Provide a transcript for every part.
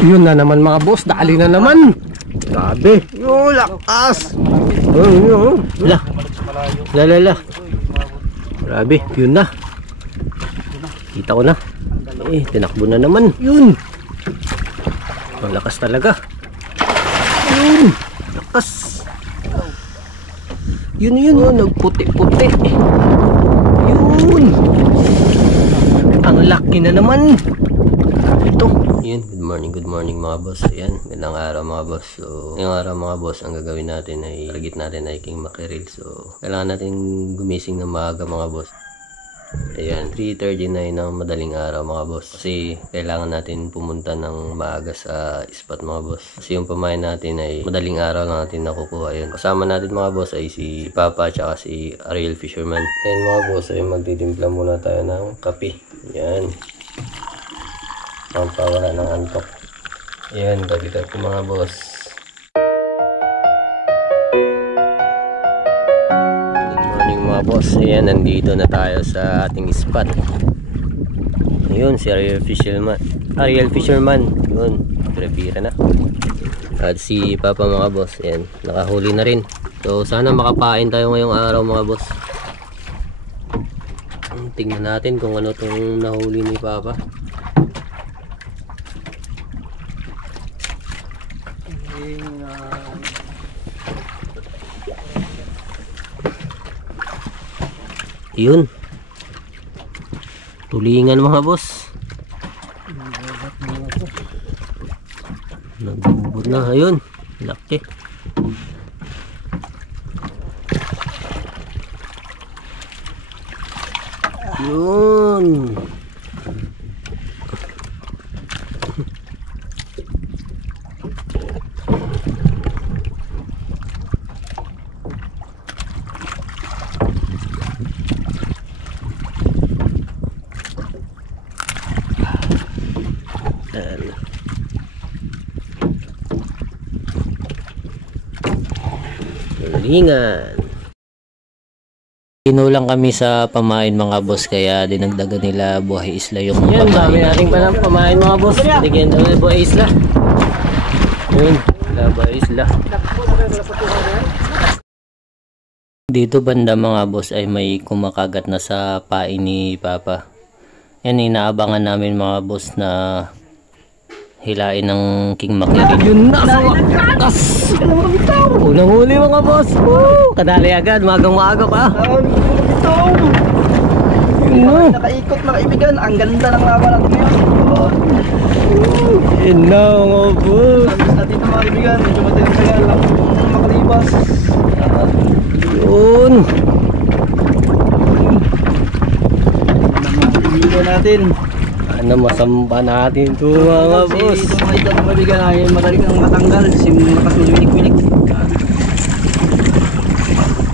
Yun na naman mga boss, dali na naman. Grabe. Yung lakas. La. Grabe, yun na. Kita ko na. Tinakbo na naman. Yun. Ang lakas talaga. Yun. Lakas. Yun. Nagputi-puti. Yun. Ang laki na naman. Ito. Yun. Good morning mga boss. Ayan. Magandang araw mga boss. So, ngayong araw mga boss, ang gagawin natin ay target natin ay king mackerel. So, kailangan natin gumising ng maaga mga boss. Ayan, 3:39 ng madaling araw mga boss. Kasi kailangan natin pumunta ng maaga sa spot mga boss. Kasi yung pamain natin ay madaling araw lang natin nakukuha. Ayan, kasama natin mga boss ay si Papa at si Ariel Fisherman. Ayan mga boss, ay magtitimpla muna tayo ng kape. Ayan. Pampawala ng antok. Ayan, kapitat ko mga boss. Mga boss, ayan, nandito na tayo sa ating spot. Ayun, si Ariel Fisherman. Yun, pira na. At si Papa mga boss, ayan, nakahuli na rin. So, sana makapain tayo ngayong araw mga boss. Tingnan natin kung ano itong nahuli ni Papa. Yun, tulingan mga boss. Nagbubod na. Ayun, laki. Yun. Tulingan. Kinulang kami sa pamain mga boss, kaya dinagdagan nila buhay isla yung pamain. Yan, dami nating palang pamain mga boss. Digyan daw buhay isla. Yun, buhay isla. Dito banda mga boss ay may kumakagat na sa pain ni Papa. Yan, inaabangan namin mga boss na hilain ng king mackerel. Yun na sa wakas. Unang huli mga boss. Kadali agad, magang-maaga pa. Yun na. Nakaikot mga kaibigan. Ang ganda ng lawa natin ngayon. Yun na mga boss. Sabi natin mga kaibigan, medyo matagal lang makalibas. Yun. Hindi natin. Ano masamba natin ito mga boss. Ito mga ito mga kaibigan ay madaling ang matanggal. Lakas medyo winig-winig.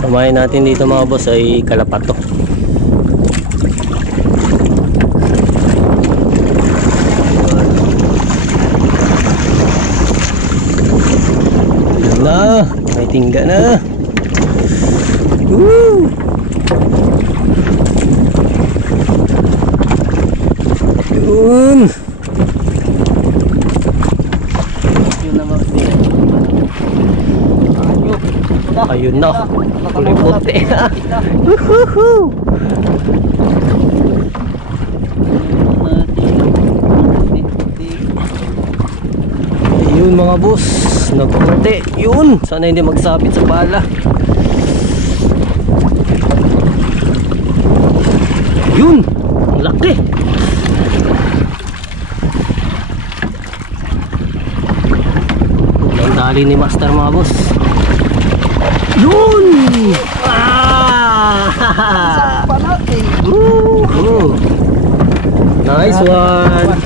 Kumain natin dito mga boss ay kalapato. Yun na, may tingga na. Woo! Yun. Yun naman. Ayun na. Kulay-puti. Yun mga boss, nagputi. Yun, sana hindi magsabit sa pala. Yun, ang laki. Ang dali ni Master mga boss. Yun! Pa natin. Nice one.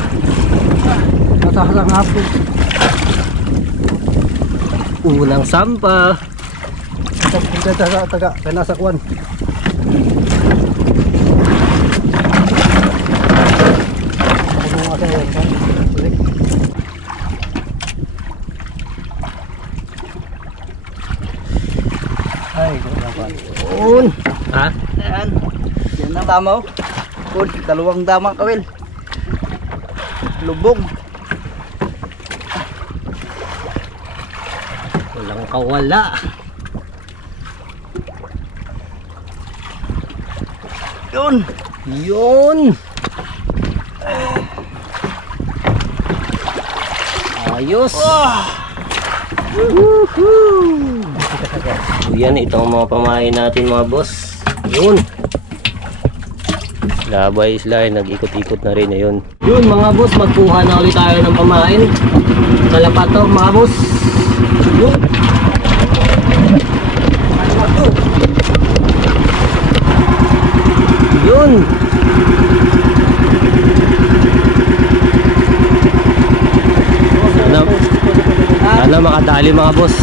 Natahasang hapon. Unang sampa. Taga, nasa kwan. Ay, Yun. Ha? Ayan. Yan ang tama oh. Dalawang damang kawil. Lubog. Walang kawala. Yun. Yun. Ayos. Woohoo. So yan, ito ang mga pamain natin mga boss. Yun. Labay sila, nag-ikot-ikot na rin. Ayun. Yun mga boss, magkuha na ulit tayo ng pamain. Kalapato mga boss. Yun. Yun. Sana makadali mga boss.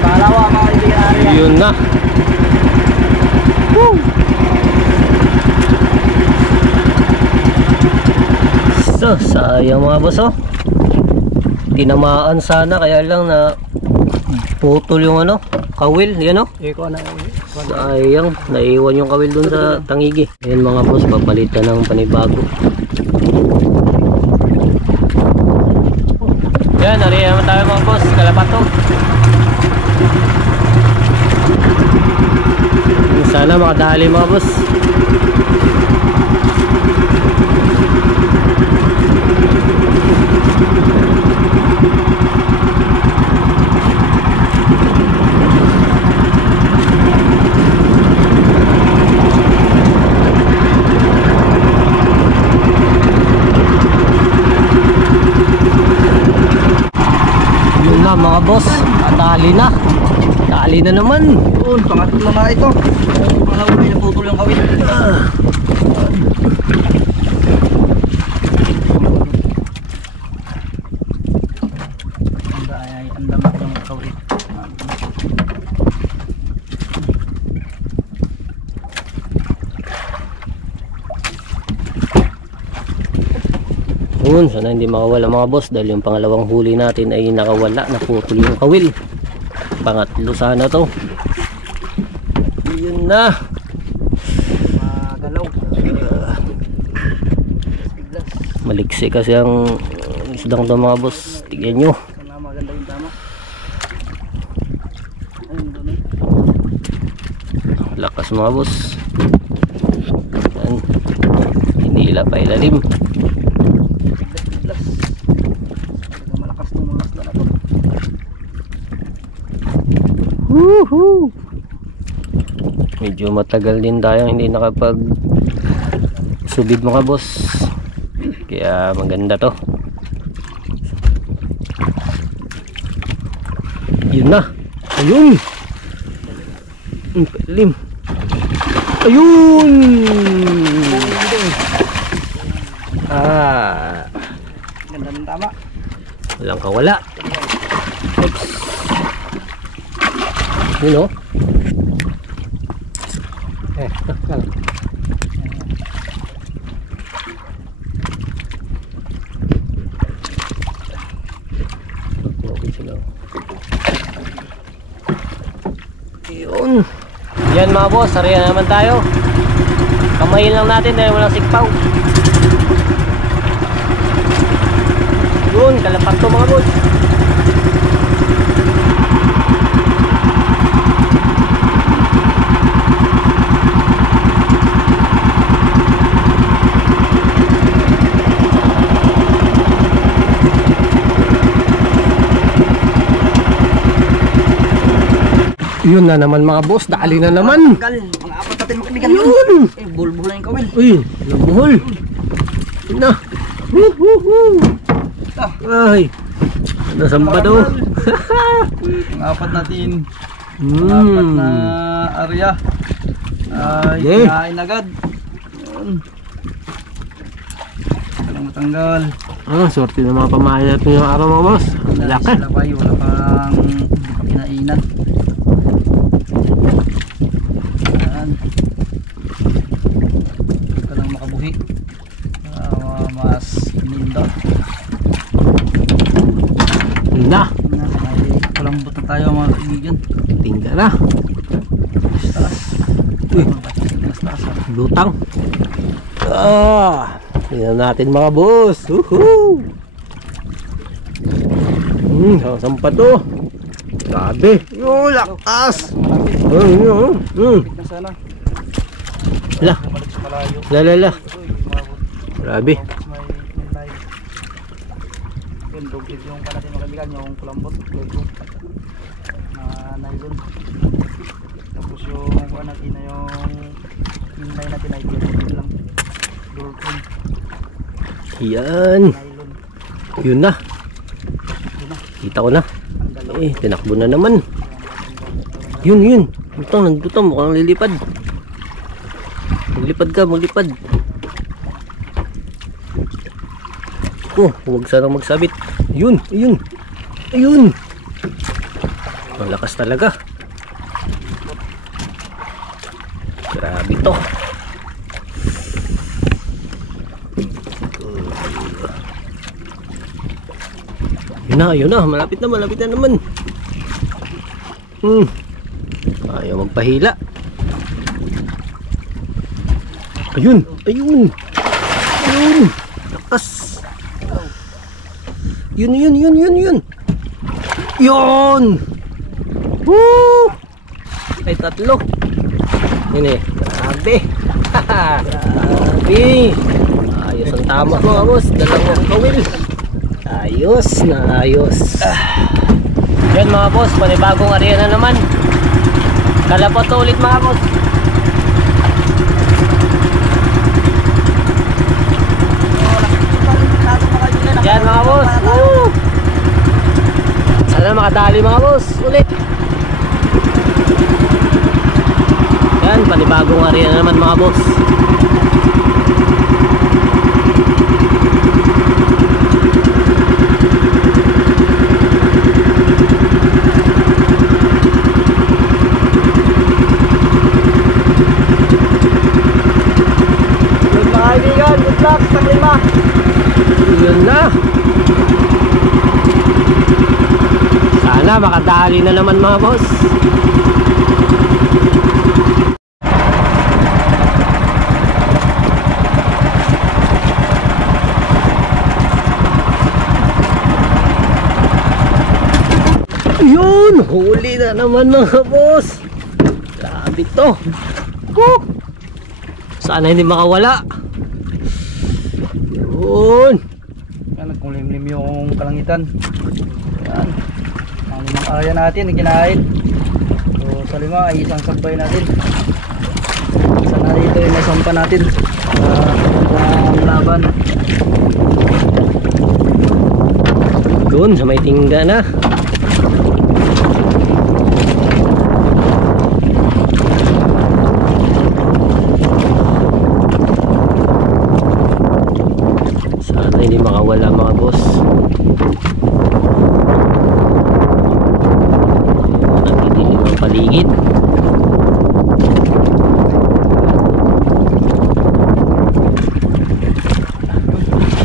Pangalawa mga kaibigan. Yun na. Woo! So, sayang mga boss oh. Tinamaan sana, kaya lang na putol yung ano, kawil, yan oh. Iko na. Sayang, naiwan yung kawil dun sa tangigi. Ayan mga boss, papalitan ng panibago. Yan, nariyan naman tayo mga boss, kalapato. Sana makadali mga boss. Yun na mga boss, dali na. Dali na naman. Yun, pangatlo na ito. Pangalawa may naputol yung kawit. Ang dami yung kawit. Yun, sana hindi makawala mga boss dahil yung pangalawang huli natin ay nakawala, naputol yung kawil. Pangatlo sana to. Yun na. Magalaw. Maliksi kasi ang isdang to mga boss. Tignan nyo. Sana maganda yung tama. Ayun, doon eh. Lakas mga boss. Yan. Hinila pa ilalim. Biglas. Talaga malakas ng mga isda na to. Woohoo! Medyo matagal din tayo hindi nakapag subid mga boss. Kaya maganda to. Yun na. Ayun. Ang palim. Ayun. Ah. Ganda ng tama. Walang kawala. Oops. Yun o. Okay sila. Yun. Yan mga boss, sariya naman tayo. Kamayin lang natin dahil walang sigpaw. Yun, kalapat to mga boss. Yun na naman mga boss, dali na naman. Tanggal, mga apat natin mga kaibigan. Yun. Eh, bulbul na yung kawil. Uy, nabuhol. Yun na. Woohoo. Ay, nasamba daw. Mga apat natin. Mga apat na area. Ay, Yeah. kinain agad. Yun. Walang matanggal. Sorte ng mga pamahay natin yung araw mga boss. Laki. Sila pa, wala pang hindi pa kinainan. Yan. Ito lang makabuhi. Mas nindot. Yun na. Ay, palambot na tayo mga kaibigan. Tingga na. taas. Uy, Taas taas. lutang. Tingnan natin mga boss. Woohoo! Saan pa to? Grabe. Yung lakas. Malapit na sana. La. Bumalik sa malayo. La. Uy, umabot. Grabe. May live. Yun, dugid yung natin mga kaibigan, yung kulambot, lego na nylon. Tapos yung kuha natin na yung inlay natin ay dugid lang. Dolphin, Yan. nylon. Yun na. Yun na, Kita ko na. ang dalaw. Tinakbo na naman. Yun. Nagbutang. Mukhang lilipad. Maglipad ka, maglipad. Huwag sanang magsabit. Ayun. Ang lakas talaga. Grabe to. Yun na. Malapit na naman. Ayaw magpahila. Ayun. Lakas. Yun. Woo! Ay, tatlo. Yun eh. Grabe. Grabe. Ayos ang tama mga boss. Dalawang kawil. Ayos. Yan mga boss. Panibagong area na naman. Kalapot ulit mga boss. Yan mga boss. Woo! Sana makadali mga boss ulit. Yan, panibagong area na naman mga boss. Good mga kaibigan, good luck sa klima. Yun na. Sana makadali na naman mga boss. Yun, huli na naman mga boss. Grabe to. Sana hindi makawala. Yun. Yan, nagkulimlim yung kalangitan. Yan, ang limang area natin ginahit. So sa lima ay isang sampay natin. Isa na dito yung may sampa natin. Ang laban. Doon sa may tingga na. Sana hindi makawala mga boss. Nagdidilim ang paligid.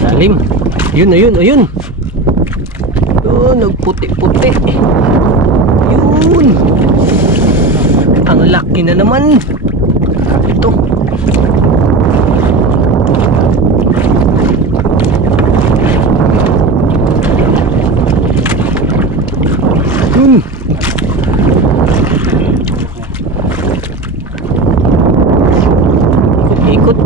Lalim. Ayun. Nagputi-puti. Yun. Ang laki na naman. Ito. Yun. Ikot-ikot.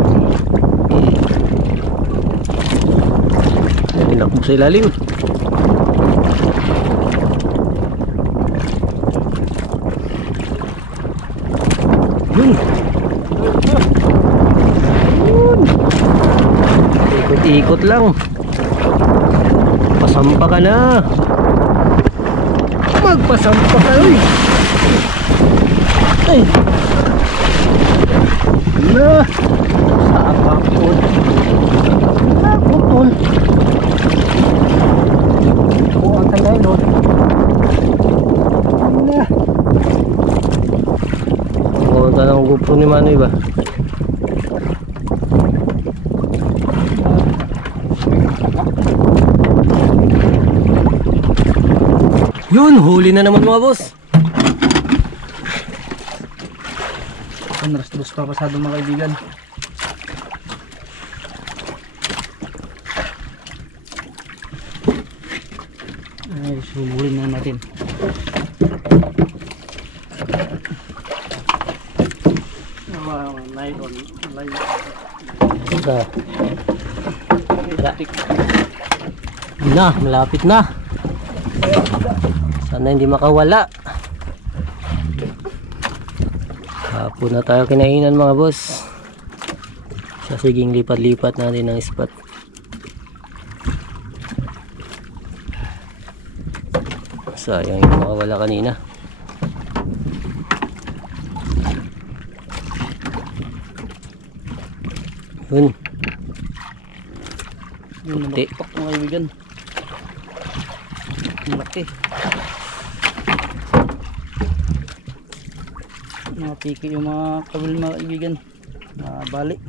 Tinakbo sa ilalim. Yun. Ikot-ikot lang. Pasampa ka na. Magpasampa ka. Ay. Na. Sapakot. Naputol. Ang tagay no. Na. Pumunta ng GoPro ni Manoy ba? Yun, huli na naman mga boss. Alas 2 pa pasado mga kaibigan. Ay, subulin na natin. Na, malapit na. Sana hindi makawala. Hapon na tayo kinainan mga boss. Sa siging lipat-lipat natin ng spot. Sayang hindi makawala kanina. Yun. Yun, namakpak mga kaibigan. Malaki. Napiki yung mga kabil mga kaibigan. Balik.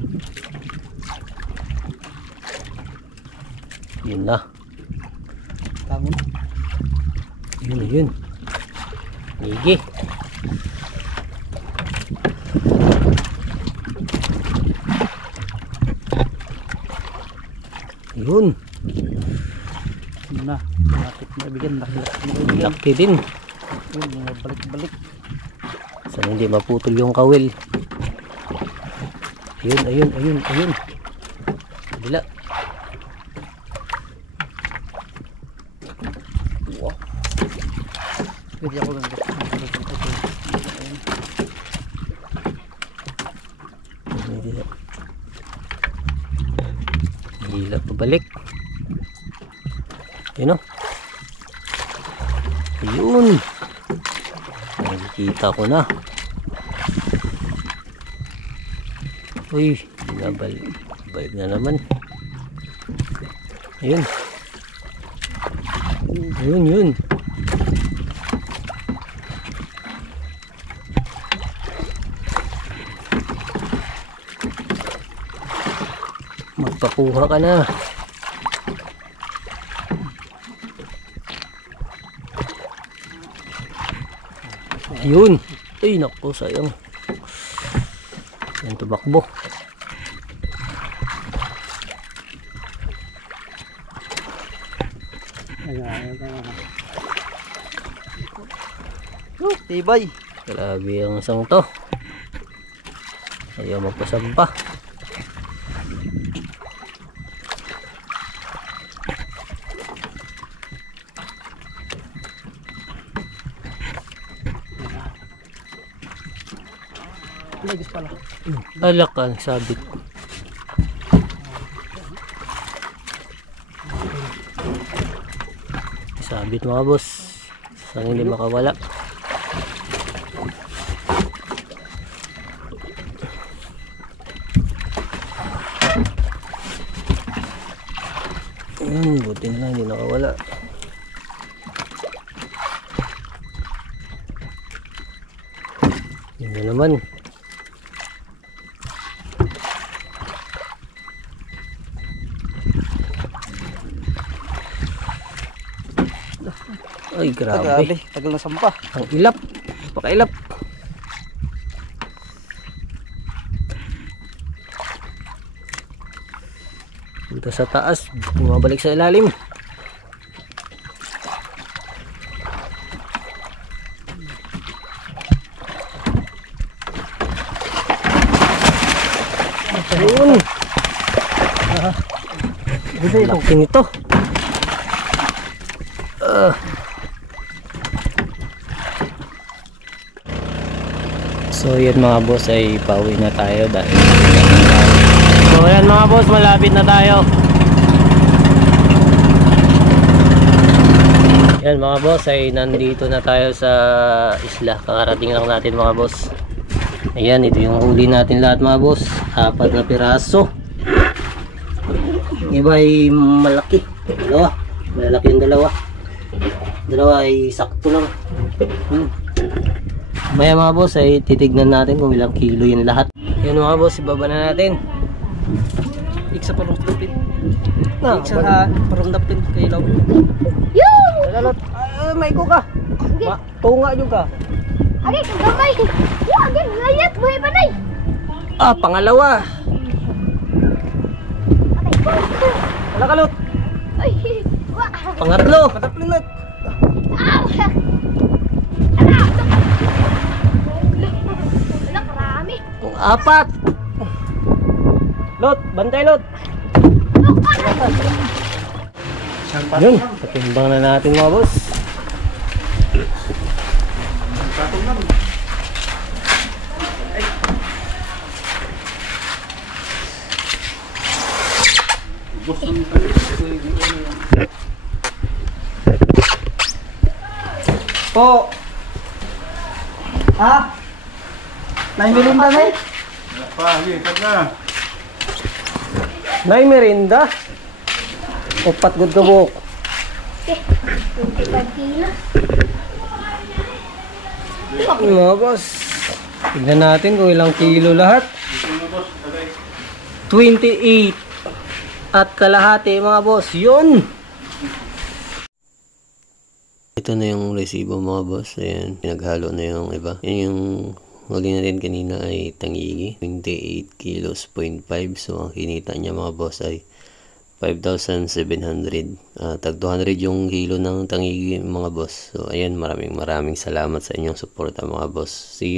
Yun na. Tangon. Yun, yun. Higi. Yun. Yun na. Malapit mga kaibigan. Laki-laki mga kaibigan. Laki din. Yun, mga balik-balik. Sana hindi maputol yung kawil. Ayun, ayun, ayun, ayun. Bila. Wow. Pwede ako lang. Hila pabalik. Yun o. Ayun. Nakikita ko na. Uy, binabalik. Balik na naman. Ayun. Ayun, yun. Magpakuha ka na. Ayun. Ay, naku, sayang. Yan, tumakbo. Tibay. Grabe ang isang to. Ayaw magpasampa. Lagis pala. Alak ka, sabit. Sabit mga boss. Sana hindi makawala. Buti na lang hindi nakawala. Yun na naman. Ay, grabe. Tagal na sampa. Ang ilap. Pakailap. Punta sa taas. Bumabalik sa ilalim. Ayun. Laki nito. So yan mga boss, ay pauwi na tayo dahil so yan mga boss, malapit na tayo. Yan mga boss, ay nandito na tayo sa isla. Kakarating lang natin mga boss. Ayan, ito yung huli natin lahat mga boss. 4 na piraso. Yung iba ay malaki. Dalawa. Malaki yung dalawa. Dalawa ay sakto lang. Maya mga boss ay titignan natin kung ilang kilo yan lahat. Yan mga boss, ibaba na natin. Iksa parang dapin. Na, Iksa ha, parang dapin kay Law. Lalot. May ko ka. Tunga yung ka. Agay, kagamay. Wa, agay, layat. Buhay pa, nay. Pangalawa. Wala ka, Lot. Ay, wa. Pangatlo. Kataplo na. Aw. Ala, wala, karami. Apat. Lot, bantay, Lot. Yun, patimbang na natin mga boss. Po. Ha? Naimirinda na eh. Nay merinda. Upat good kabuk. 25 kilo. Mga boss. Tignan natin kung ilang kilo lahat. 28 at kalahati mga boss. Yun. Ito na yung resibo mga boss. Ayan, pinaghalo na yung iba. Yan yung huli natin kanina ay tangigi. 28 kilos 0.5. So ang kinita niya mga boss ay 5,700. Tag 200 yung kilo ng tangigi mga boss. So ayan, maraming salamat sa inyong suporta mga boss. See you.